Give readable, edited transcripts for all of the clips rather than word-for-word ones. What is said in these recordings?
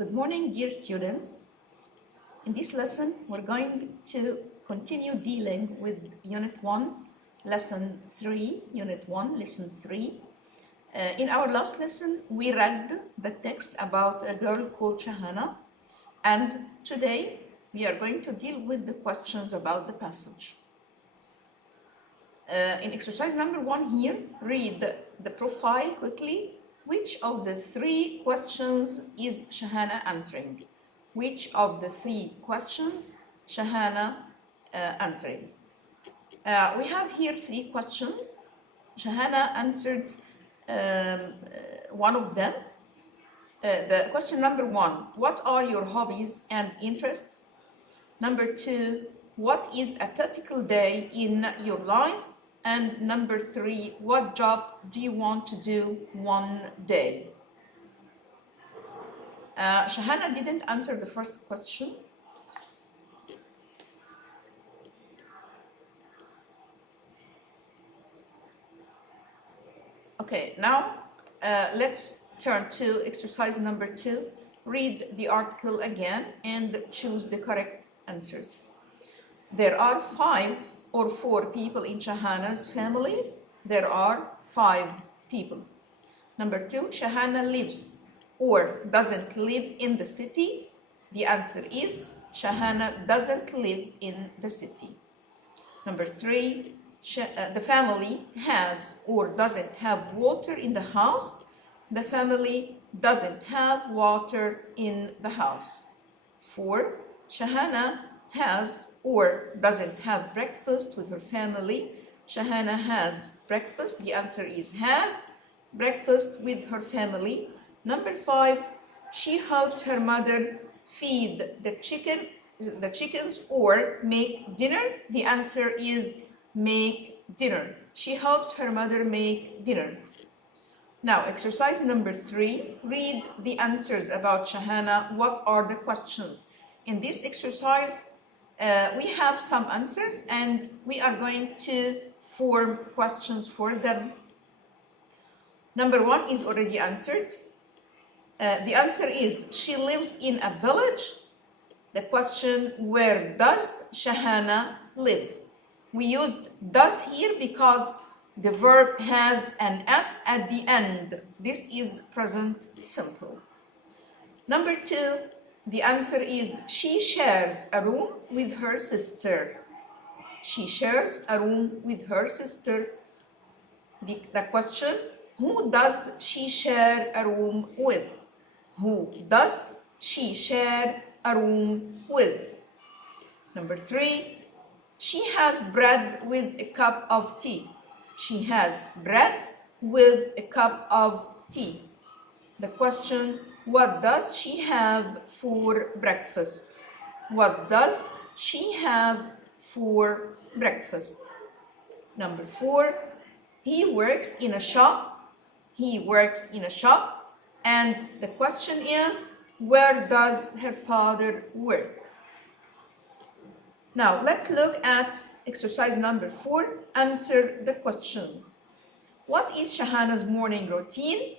Good morning, dear students. In this lesson, we're going to continue dealing with Unit 1, Lesson 3, Unit 1, Lesson 3. In our last lesson, we read the text about a girl called Shahana, and today we are going to deal with the questions about the passage. In exercise number 1 here, read the profile quickly. Which of the 3 questions is Shahana answering? Which of the 3 questions Shahana answering? We have here 3 questions. Shahana answered one of them. The question number 1, what are your hobbies and interests? Number 2, what is a typical day in your life? And number 3, what job do you want to do one day? Shahana didn't answer the first question. Okay, now let's turn to exercise number 2. Read the article again and choose the correct answers. There are 5 or 4 people in Shahana's family. There are 5 people. Number 2, Shahana lives or doesn't live in the city. The answer is Shahana doesn't live in the city. Number 3, the family has or doesn't have water in the house. The family doesn't have water in the house. 4, Shahana has or doesn't have breakfast with her family. Shahana has breakfast. The answer is has breakfast with her family. Number 5, she helps her mother feed the chickens or make dinner. The answer is make dinner. She helps her mother make dinner. Now, exercise number 3, read the answers about Shahana. What are the questions? In this exercise, we have some answers and we are going to form questions for them. Number 1 is already answered. The answer is she lives in a village. The question, where does Shahana live? We used does here because the verb has an S at the end. This is present simple. Number 2, the answer is she shares a room with her sister. She shares a room with her sister. The question, who does she share a room with? Who does she share a room with? Number 3, she has bread with a cup of tea. She has bread with a cup of tea. The question, what does she have for breakfast? What does she have for breakfast? Number 4, he works in a shop. He works in a shop. And the question is, where does her father work? Now, let's look at exercise number 4. Answer the questions. What is Shahana's morning routine?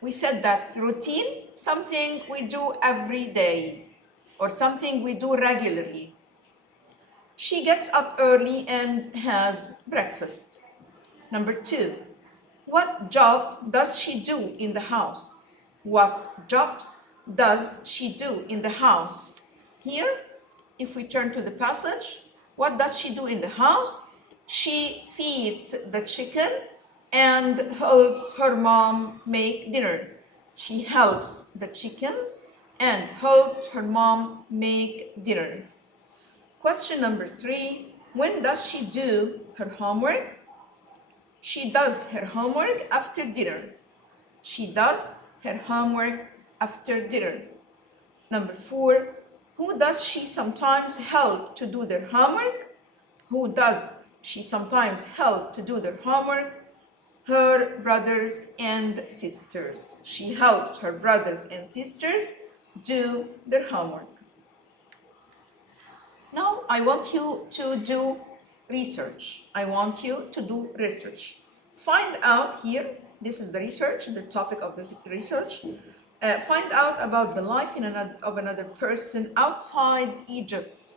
We said that routine, something we do every day or something we do regularly. She gets up early and has breakfast. Number 2, what job does she do in the house? What jobs does she do in the house? Here, if we turn to the passage, what does she do in the house? She feeds the chicken and helps her mom make dinner. She helps the chickens and helps her mom make dinner. Question number 3, when does she do her homework? She does her homework after dinner. She does her homework after dinner. Number 4, who does she sometimes help to do their homework? Who does she sometimes help to do their homework? Her brothers and sisters. She helps her brothers and sisters do their homework. Now, I want you to do research. I want you to do research. Find out here, this is the research, the topic of this research. Find out about the life of another person outside Egypt.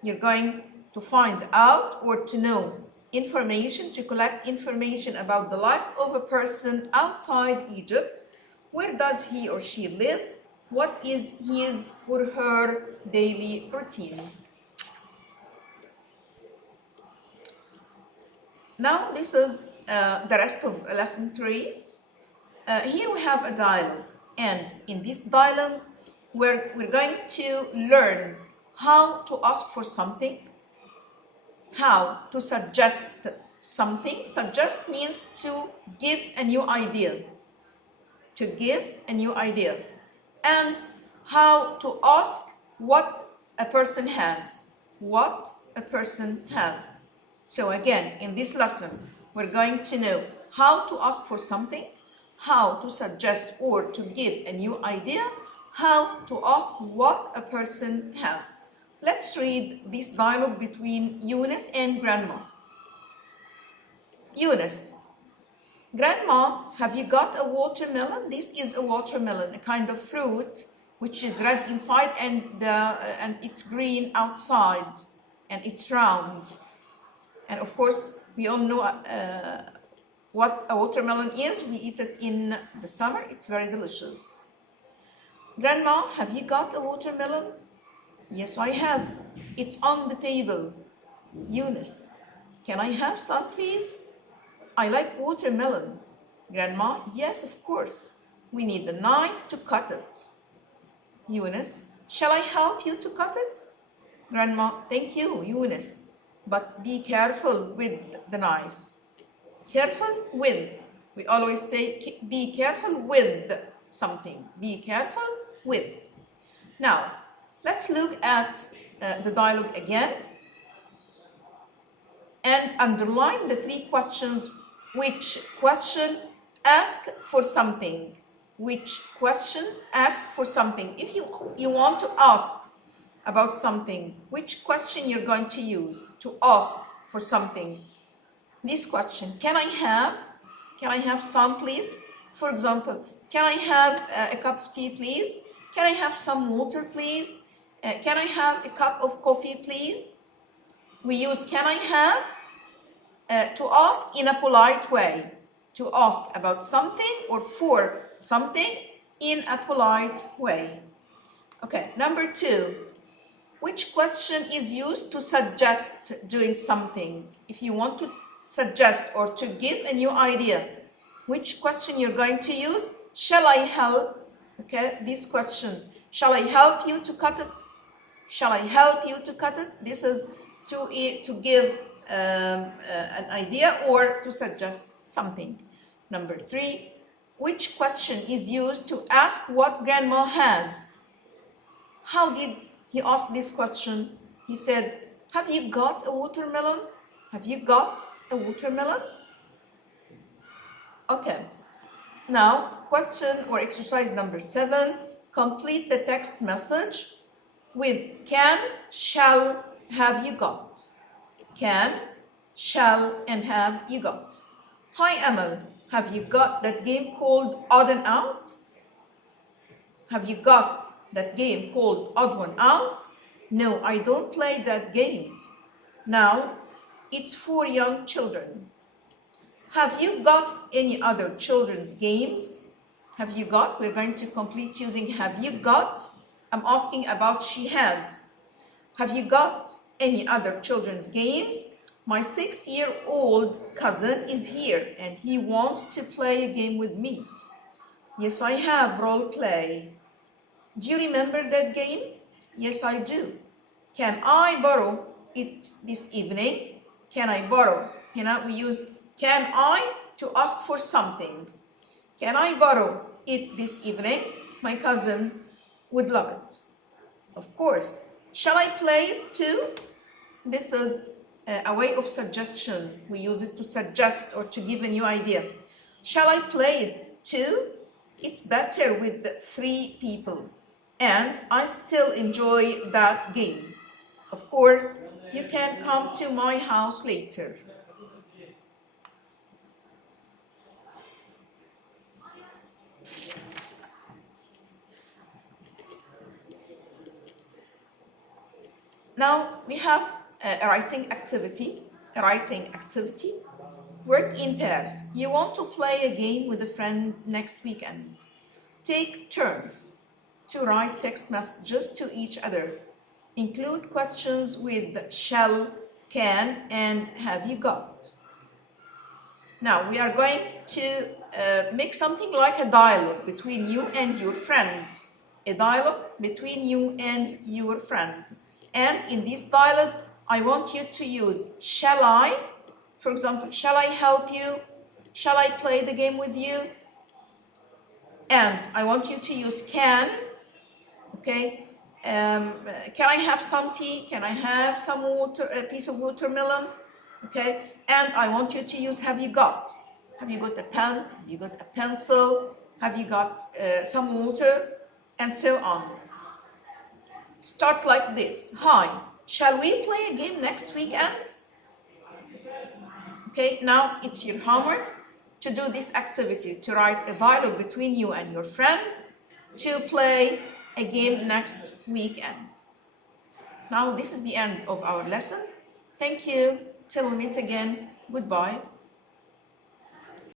You're going to find out or to know information, to collect information about the life of a person outside Egypt. Where does he or she live? What is his or her daily routine? Now this is the rest of lesson 3. Here we have a dialogue, and in this dialogue we're going to learn how to ask for something, how to suggest something. Suggest means to give a new idea, to give a new idea, and how to ask what a person has, what a person has. So again, in this lesson, we're going to know how to ask for something, how to suggest or to give a new idea, how to ask what a person has. Let's read this dialogue between Eunice and Grandma. Eunice: Grandma, have you got a watermelon? This is a watermelon, a kind of fruit which is red inside and it's green outside, and it's round. And of course, we all know what a watermelon is. We eat it in the summer. It's very delicious. Grandma, have you got a watermelon? Yes, I have. It's on the table. Eunice: can I have some, please? I like watermelon. Grandma: yes, of course. We need a knife to cut it. Eunice: shall I help you to cut it? Grandma: thank you, Eunice. But be careful with the knife. Careful with. We always say be careful with something. Be careful with. Now, let's look at the dialogue again and underline the 3 questions. Which question ask for something? Which question ask for something? If you want to ask about something, which question you're going to use to ask for something? This question: can I have some, please? For example, can I have a cup of tea, please? Can I have some water, please? Can I have a cup of coffee, please? We use can I have to ask in a polite way, to ask about something or for something in a polite way. Okay, number 2. Which question is used to suggest doing something? If you want to suggest or to give a new idea, which question you're going to use? Shall I help? Okay, this question. Shall I help you to cut it? Shall I help you to cut it? This is to give an idea or to suggest something. Number 3. Which question is used to ask what Grandma has? How did he asked this question? He said, have you got a watermelon? Have you got a watermelon? Okay. Now, question or exercise number 7. Complete the text message with can, shall, have you got. Can, shall, and have you got. Hi, Amal. Have you got that game called Odd and Out? Have you got that game called Odd One Out? No, I don't play that game. Now, it's for young children. Have you got any other children's games? Have you got? We're going to complete using have you got. I'm asking about she has. Have you got any other children's games? My 6-year-old cousin is here and he wants to play a game with me. Yes, I have role play. Do you remember that game? Yes, I do. Can I borrow it this evening? Can I borrow? We use can I to ask for something. Can I borrow it this evening? My cousin would love it. Of course. Shall I play it too? This is a way of suggestion. We use it to suggest or to give a new idea. Shall I play it too? It's better with 3 people. And I still enjoy that game. Of course, you can come to my house later. Now we have a writing activity. Work in pairs. You want to play a game with a friend next weekend. Take turns to write text messages to each other. Include questions with shall, can, and have you got. Now we are going to make something like a dialogue between you and your friend. A dialogue between you and your friend. And in this dialogue, I want you to use shall I. For example, shall I help you? Shall I play the game with you? And I want you to use can. Okay. Can I have some tea? Can I have some water? A piece of watermelon? Okay. And I want you to use have you got? Have you got a pen? Have you got a pencil? Have you got some water? And so on. Start like this. Hi, shall we play a game next weekend? Okay, now it's your homework to do this activity, to write a dialogue between you and your friend to play a game next weekend. Now this is the end of our lesson. Thank you. Till we meet again. Goodbye.